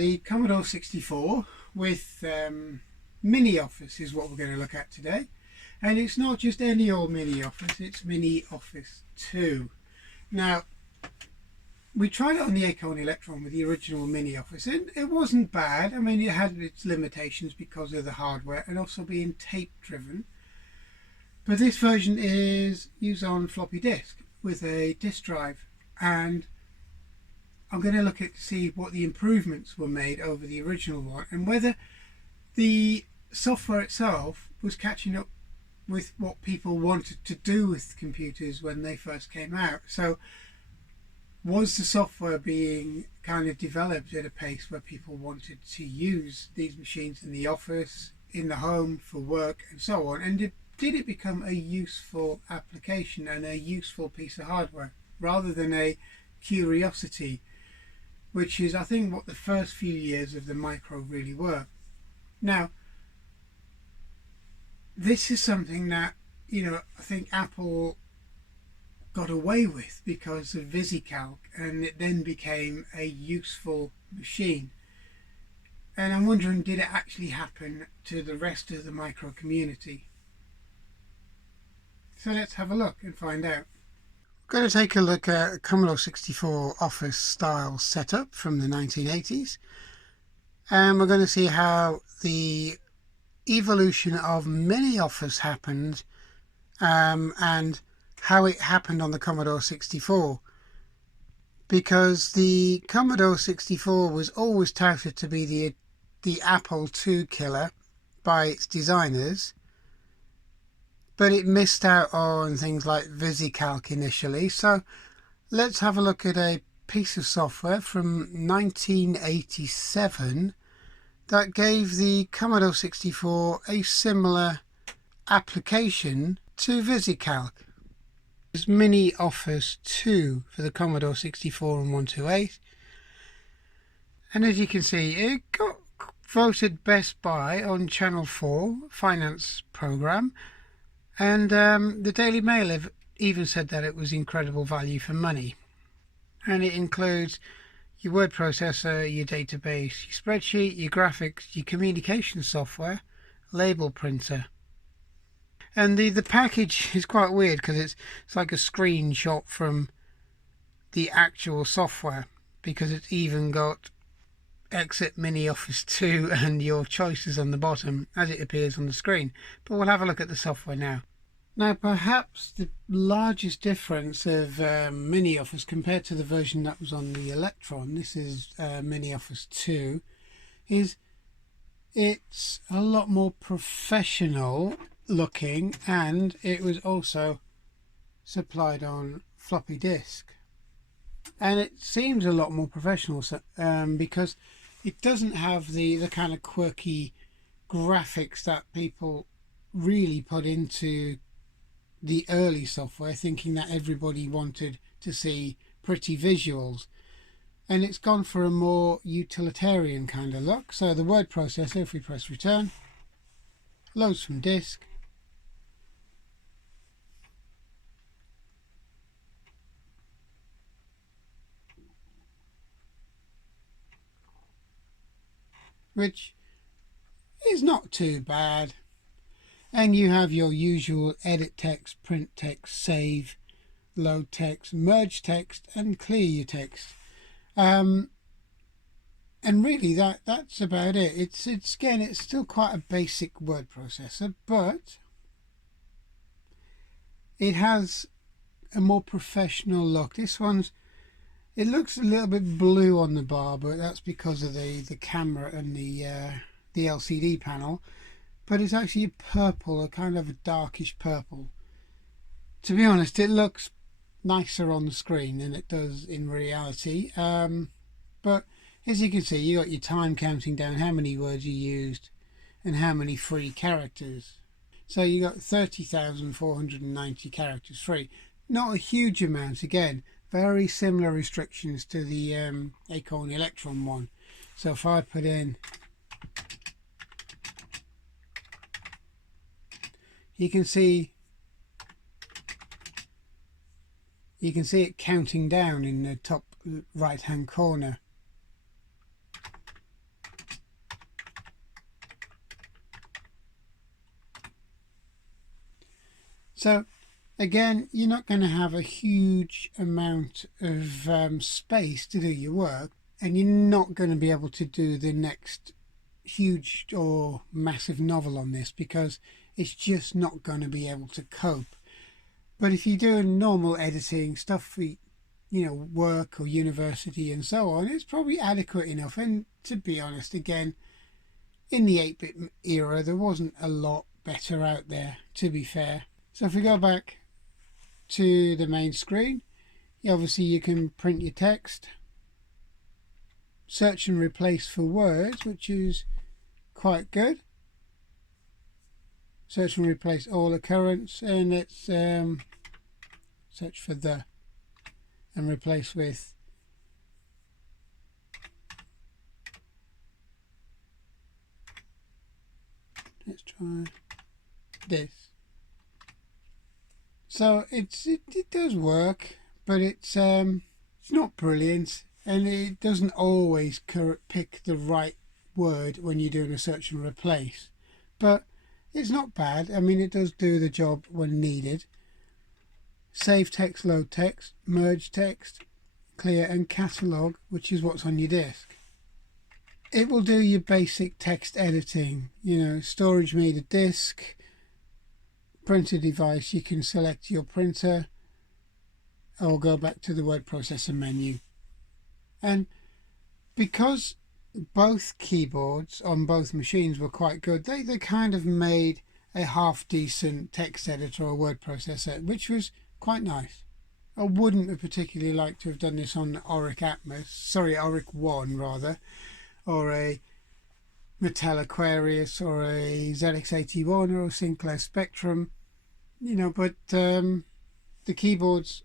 the Commodore 64 with Mini Office is what we're going to look at today. And it's not just any old Mini Office, it's Mini Office 2. Now, we tried it on the Acorn Electron with the original Mini Office, and it wasn't bad. I mean, it had its limitations because of the hardware and also being tape driven. But this version is used on floppy disk with a disk drive, and I'm going to look at to see what the improvements were made over the original one and whether the software itself was catching up with what people wanted to do with computers when they first came out. So was the software being kind of developed at a pace where people wanted to use these machines in the office, in the home, for work and so on, and did it become a useful application and a useful piece of hardware rather than a curiosity, which is I think what the first few years of the Micro really were. Now, this is something that, I think Apple got away with because of VisiCalc, and it then became a useful machine. And I'm wondering, did it actually happen to the rest of the Micro community? So let's have a look and find out. We're going to take a look at a Commodore 64 Office style setup from the 1980s. And we're going to see how the evolution of Mini Office happened and how it happened on the Commodore 64. Because the Commodore 64 was always touted to be the Apple II killer by its designers, but it missed out on things like VisiCalc initially. So let's have a look at a piece of software from 1987 that gave the Commodore 64 a similar application to VisiCalc. It's Mini Office 2 for the Commodore 64 and 128. And as you can see, it got voted Best Buy on Channel 4 Finance Programme. And the Daily Mail have even said that it was incredible value for money. And it includes your word processor, your database, your spreadsheet, your graphics, your communication software, label printer. And the package is quite weird because it's like a screenshot from the actual software, because it's even got Exit Mini Office 2 and your choices on the bottom as it appears on the screen. But we'll have a look at the software now. Now, perhaps the largest difference of Mini Office compared to the version that was on the Electron, this is Mini Office 2, is it's a lot more professional looking, and it was also supplied on floppy disk. And it seems a lot more professional because it doesn't have the kind of quirky graphics that people really put into the early software, thinking that everybody wanted to see pretty visuals. And it's gone for a more utilitarian kind of look. So the word processor, if we press return, loads from disk. Which is not too bad. And you have your usual edit text, print text, save, load text, merge text, and clear your text. And really that's about it. It's still quite a basic word processor, but it has a more professional look. This one's, it looks a little bit blue on the bar, but that's because of the camera and the LCD panel. But it's actually purple, a kind of a darkish purple. To be honest, it looks nicer on the screen than it does in reality. But as you can see, you got your time counting down how many words you used and how many free characters. So you got 30,490 characters free. Not a huge amount, again. Very similar restrictions to the Acorn Electron one. So if I put in, you can see it counting down in the top right hand corner. So again, you're not going to have a huge amount of space to do your work, and you're not going to be able to do the next huge or massive novel on this because it's just not going to be able to cope. But if you're doing normal editing stuff for work or university and so on, it's probably adequate enough. And to be honest, again, in the 8-bit era there wasn't a lot better out there, to be fair. So if we go back to the main screen, obviously you can print your text, search and replace for words, which is quite good. Search and replace all occurrence, and let's search for the and replace with let's try this. So it does work, but it's not brilliant, and it doesn't always pick the right word when you're doing a search and replace, but it's not bad. I mean, it does do the job when needed. Save text, load text, merge text, clear, and catalog, which is what's on your disk. It will do your basic text editing, storage media disk, printer device. You can select your printer or go back to the word processor menu. And because both keyboards on both machines were quite good, they kind of made a half decent text editor or word processor, which was quite nice. I wouldn't have particularly liked to have done this on Auric 1 rather, or a Mattel Aquarius or a ZX81 or a Sinclair Spectrum, but the keyboards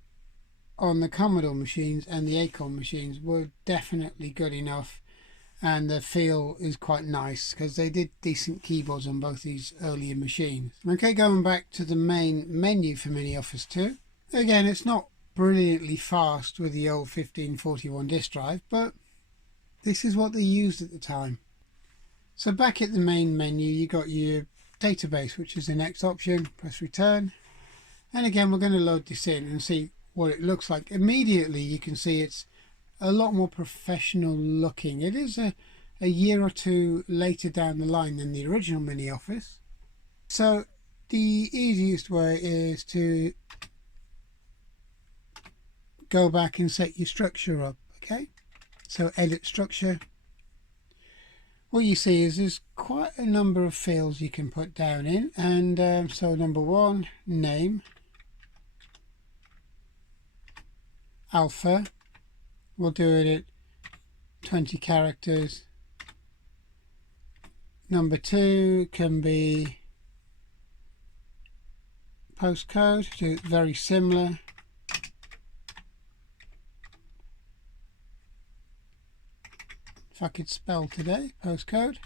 on the Commodore machines and the Acorn machines were definitely good enough, and the feel is quite nice because they did decent keyboards on both these earlier machines. Okay, going back to the main menu for Mini Office 2. Again, it's not brilliantly fast with the old 1541 disk drive, but this is what they used at the time. So back at the main menu, you got your database, which is the next option. Press return, and again we're going to load this in and see what it looks like. Immediately you can see it's a lot more professional looking. It is a year or two later down the line than the original Mini Office. So the easiest way is to go back and set your structure up. Okay, so edit structure. What you see is there's quite a number of fields you can put down in, and so number 1, name, alpha, we'll do it at 20 characters. Number 2 can be postcode, so it's very similar. If I could spell today, postcode.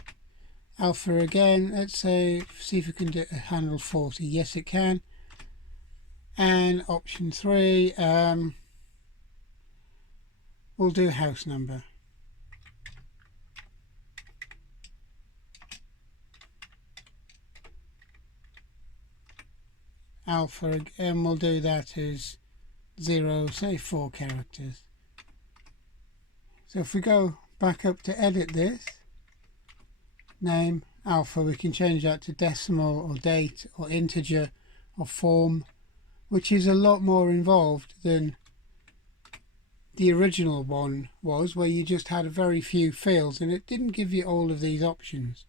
Alpha again, let's say, see if we can handle 40. Yes, it can. And option 3, we'll do house number. Alpha again, we'll do that as 0, say 4 characters. So if we go back up to edit this, name, alpha, we can change that to decimal or date or integer or form, which is a lot more involved than the original one was, where you just had a very few fields and it didn't give you all of these options.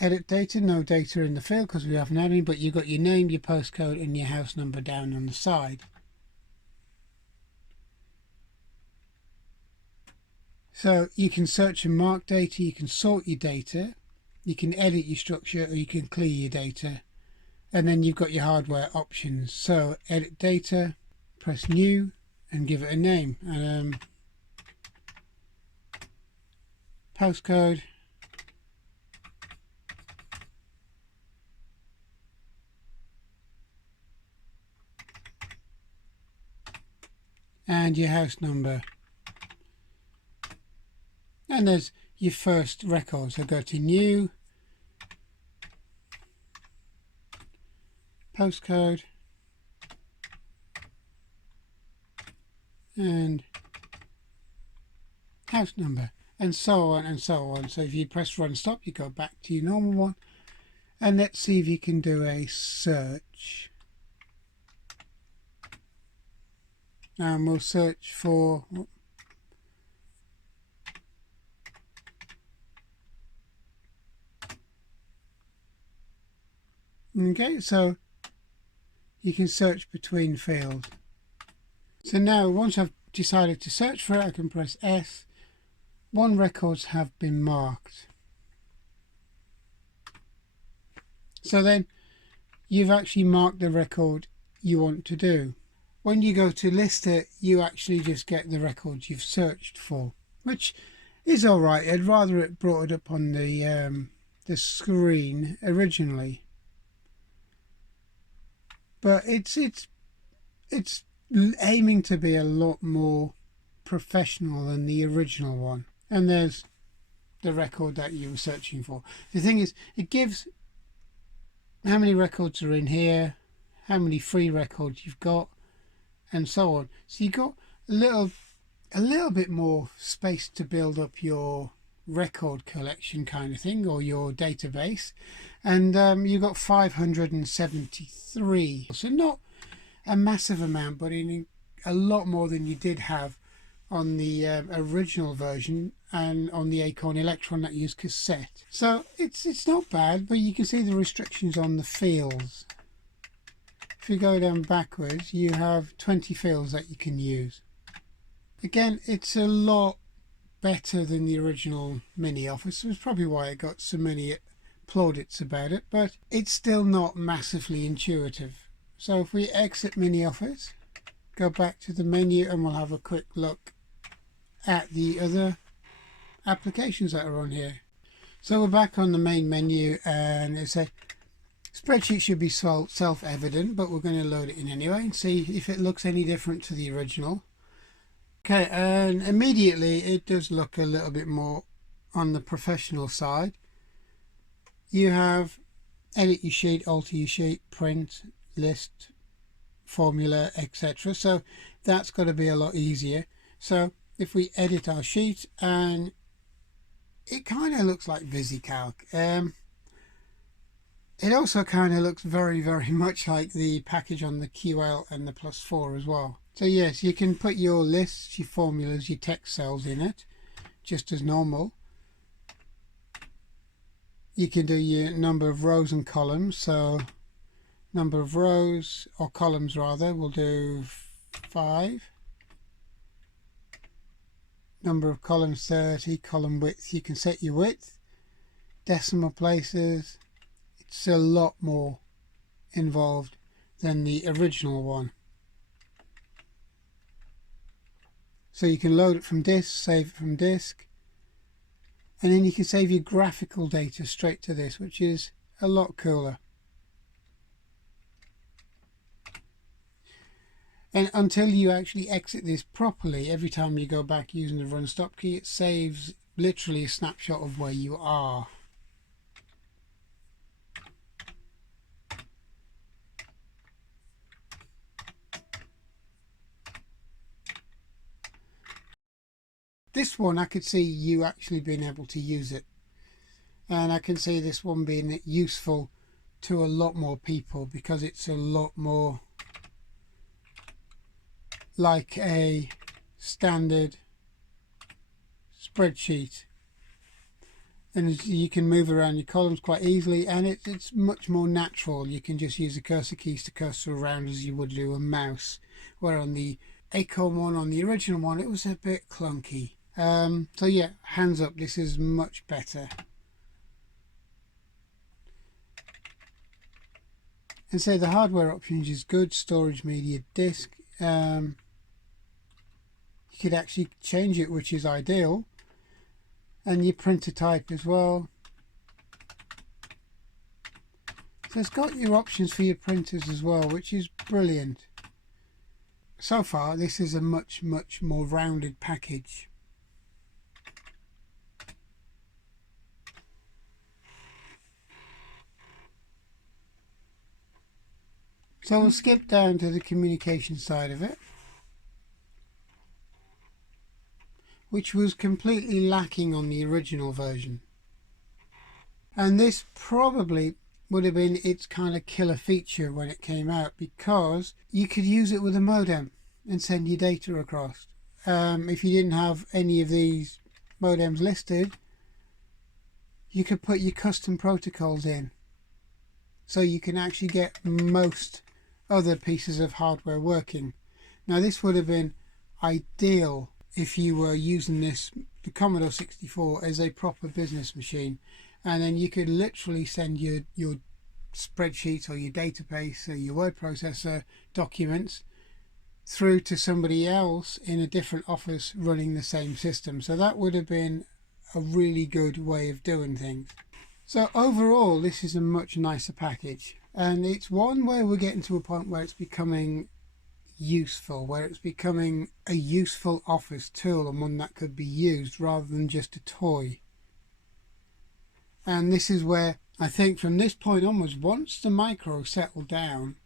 Edit data, no data in the field because we haven't had any, but you've got your name, your postcode and your house number down on the side. So you can search and mark data, you can sort your data, you can edit your structure, or you can clear your data, and then you've got your hardware options. So edit data, press new and give it a name, postcode, and your house number. And there's your first record, so go to new, postcode, and house number, and so on and so on. So if you press run stop, you go back to your normal one. And let's see if you can do a search. And we'll search for... Okay, so you can search between fields. So now once I've decided to search for it, I can press S. 1 records have been marked. So then you've actually marked the record you want to do. When you go to list it, you actually just get the records you've searched for, which is alright. I'd rather it brought it up on the screen originally. But it's aiming to be a lot more professional than the original one. And there's the record that you were searching for. The thing is, it gives how many records are in here, how many free records you've got, and so on. So you've got a little bit more space to build up your record collection kind of thing, or your database. And you've got 573, so not a massive amount, but in a lot more than you did have on the original version and on the Acorn Electron that used cassette. So it's not bad, but you can see the restrictions on the fields. If you go down backwards, you have 20 fields that you can use. Again, it's a lot better than the original Mini Office. That's probably why it got so many plaudits about it, but it's still not massively intuitive. So if we exit Mini Office, go back to the menu, and we'll have a quick look at the other applications that are on here. So we're back on the main menu, and it's a spreadsheet should be self-evident, but we're going to load it in anyway and see if it looks any different to the original. Okay, and immediately it does look a little bit more on the professional side. You have edit your sheet, alter your sheet, print, list, formula, etc. So that's got to be a lot easier. So if we edit our sheet, and it kind of looks like VisiCalc. It also kind of looks very, very much like the package on the QL and the +4 as well. So yes, you can put your lists, your formulas, your text cells in it, just as normal. You can do your number of rows and columns. So number of rows, or columns rather, we'll do 5. Number of columns 30, column width, you can set your width, decimal places. It's a lot more involved than the original one. So you can load it from disk, save it from disk, and then you can save your graphical data straight to this, which is a lot cooler. And until you actually exit this properly, every time you go back using the run stop key, it saves literally a snapshot of where you are. This one, I could see you actually being able to use it. And I can see this one being useful to a lot more people, because it's a lot more like a standard spreadsheet, and you can move around your columns quite easily, and it's much more natural. You can just use the cursor keys to cursor around as you would do a mouse, where on the Acorn one, on the original one, it was a bit clunky. So yeah, hands up, this is much better. And so the hardware options is good. Storage media disk, you could actually change it, which is ideal. And your printer type as well. So it's got your options for your printers as well, which is brilliant. So far this is a much more rounded package. So we'll skip down to the communication side of it, which was completely lacking on the original version. And this probably would have been its kind of killer feature when it came out, because you could use it with a modem and send your data across. If you didn't have any of these modems listed, you could put your custom protocols in, so you can actually get most other pieces of hardware working. Now this would have been ideal if you were using the Commodore 64 as a proper business machine, and then you could literally send your spreadsheet or your database or your word processor documents through to somebody else in a different office running the same system. So that would have been a really good way of doing things. So overall, this is a much nicer package, and it's one where we're getting to a point where it's becoming useful, where it's becoming a useful office tool, and one that could be used rather than just a toy. And this is where I think from this point onwards, once the micro settled down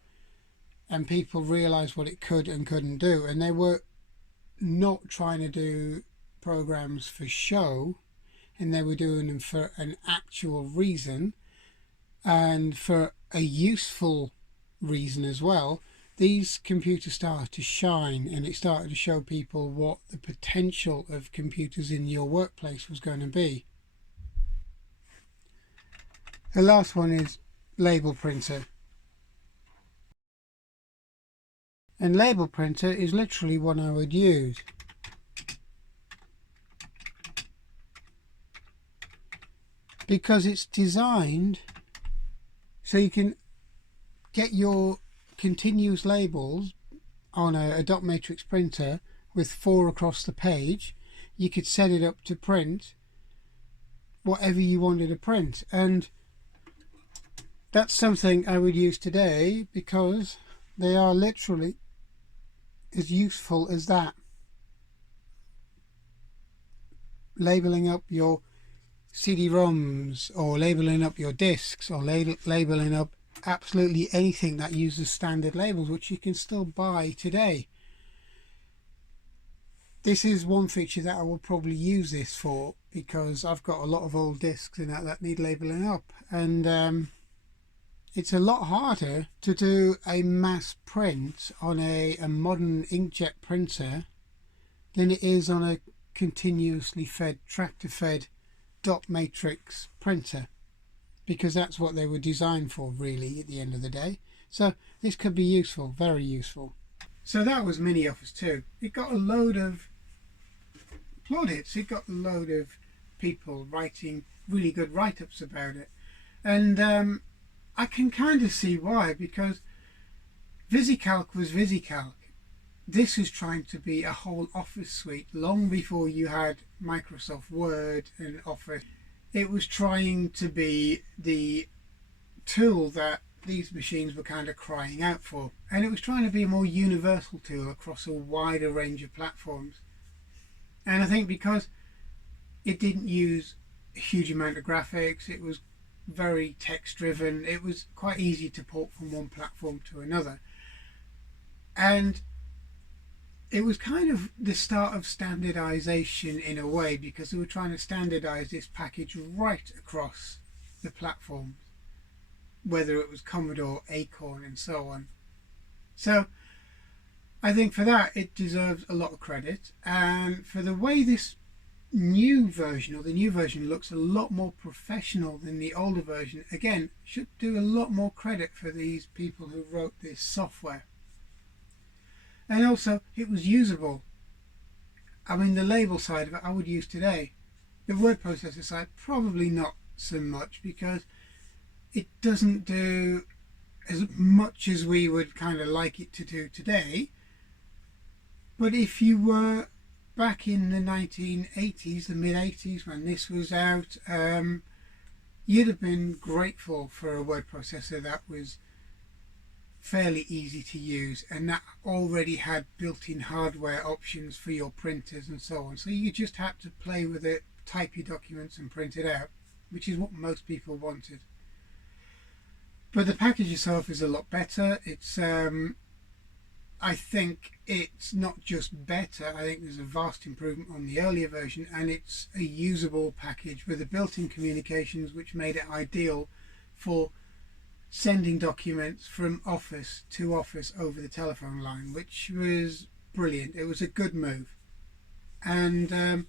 and people realized what it could and couldn't do, and they were not trying to do programs for show, and they were doing them for an actual reason and for a useful reason as well, these computers started to shine, and it started to show people what the potential of computers in your workplace was going to be. The last one is label printer. And label printer is literally one I would use. Because it's designed so you can get your continuous labels on a dot matrix printer with 4 across the page. You could set it up to print whatever you wanted to print, and that's something I would use today because they are literally as useful as that. Labeling up your CD-ROMs, or labeling up your discs, or labeling up absolutely anything that uses standard labels, which you can still buy today. This is one feature that I will probably use this for, because I've got a lot of old discs in that need labeling up, and it's a lot harder to do a mass print on a modern inkjet printer than it is on a continuously fed, tractor fed dot matrix printer, because that's what they were designed for, really, at the end of the day. So this could be useful, very useful. So that was Mini Office 2. It got a load of plaudits. It got a load of people writing really good write-ups about it, and I can kind of see why, because VisiCalc was VisiCalc. This is trying to be a whole Office suite long before you had Microsoft Word and Office. It was trying to be the tool that these machines were kind of crying out for, and it was trying to be a more universal tool across a wider range of platforms. And I think because it didn't use a huge amount of graphics, it was very text driven, it was quite easy to port from one platform to another, and it was kind of the start of standardization in a way, because they were trying to standardize this package right across the platforms, whether it was Commodore, Acorn and so on. So I think for that it deserves a lot of credit, and for the way this new version, or the new version, looks a lot more professional than the older version, again, should do a lot more credit for these people who wrote this software. And also, it was usable. I mean, the label side of it I would use today. The word processor side, probably not so much, because it doesn't do as much as we would kind of like it to do today. But if you were back in the 1980s, the mid-80s, when this was out, you'd have been grateful for a word processor that was fairly easy to use and that already had built-in hardware options for your printers and so on. So you just had to play with it, type your documents and print it out, which is what most people wanted. But the package itself is a lot better. It's I think it's not just better, I think there's a vast improvement on the earlier version, and it's a usable package with a built-in communications which made it ideal for sending documents from office to office over the telephone line, which was brilliant. It was a good move, and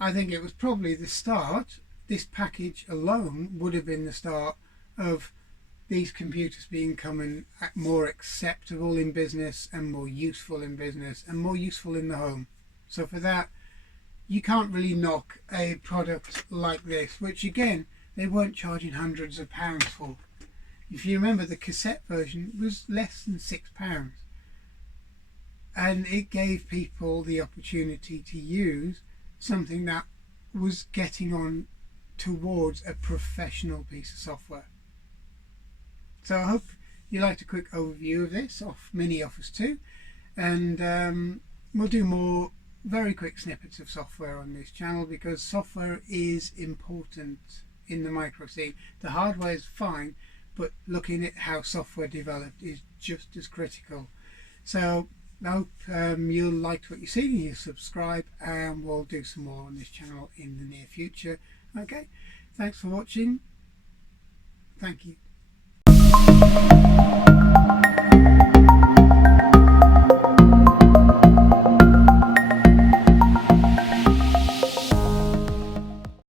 I think it was probably the start. This package alone would have been the start of these computers becoming more acceptable in business and more useful in business and more useful in the home. So for that, you can't really knock a product like this, which again, they weren't charging hundreds of pounds for. If you remember, the cassette version was less than £6, and it gave people the opportunity to use something that was getting on towards a professional piece of software. So I hope you liked a quick overview of this off Mini Office 2, and we'll do more very quick snippets of software on this channel, because software is important in the micro scene. The hardware is fine, but looking at how software developed is just as critical. So I hope you liked what you see, and you subscribe, and we'll do some more on this channel in the near future. Okay, thanks for watching. Thank you.